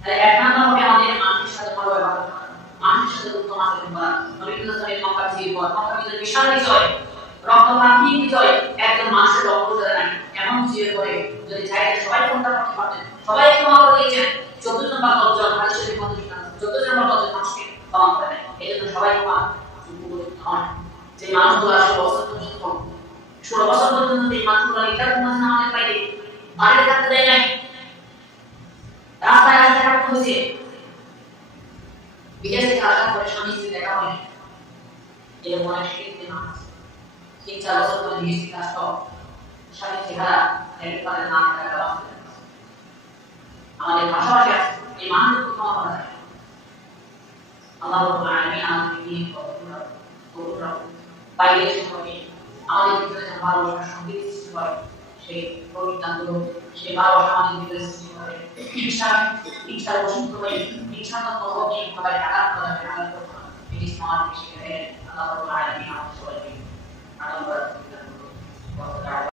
তাহলে এক নাম্বার হবে আমাদের মানুষের সাথে ভালো ব্যবহার করা, মানুষের সাথে উত্তম আচরণ করা। নবী সাল্লাল্লাহু মক্কার জীবন, মক্কার বিজয় বিশাল বিজয়, রক্তপাতহীন বিজয়, একজন মানুষের রক্ত ঝরে নাই এমন বিজয় করে যদি চাইলে সবাই কোনটা করতে পারতেন, সবাই ক্ষমা করে দিয়েছেন। 14 নম্বর দরজা হাদিস শরীফের মধ্যে লেখা আছে 14 নম্বর দরজা মানুষকে ক্ষমা করে দেয়। এজন্য সবাই ক্ষমা হন। যে মানুষগুলো আসলে অসত্য 16 বছর পর্যন্ত যে মানুষগুলো ইসলাম মধ্যে আমাদের বাইরে বাইরে থাকতে দেয় নাই, রাস্তায় রাস্তায় থাকতে হয়েছে, বিদেশ থেকে আসার পরে স্বামী স্ত্রী দেখা হয় এরকম অনেক শিক্ষিত মানুষ 3-4 বছর ধরে বিদেশ থেকে আসতো, স্বামী চেহারা একবারে না দেখা আমাদের পাশাপাশি এই মানুষকে ক্ষমা করা যায়। আল্লাহ রাব্বুল আলামিন আমাদের নিয়ে কবুল রাখুন। বাইরে সময় আমাদের ভিতরে যে ভালোবাসা সম্প্রীতি সৃষ্টি হয়, সেই পবিত্রগুলো সেই ভালোবাসা আমাদের ভিতরে সৃষ্টি করে ইচ্ছা বসন্ত হয়ে ইচ্ছা তো হবে ভাবে টাকা করতে হবে, এটি সমাজ শিখে আল্লাহ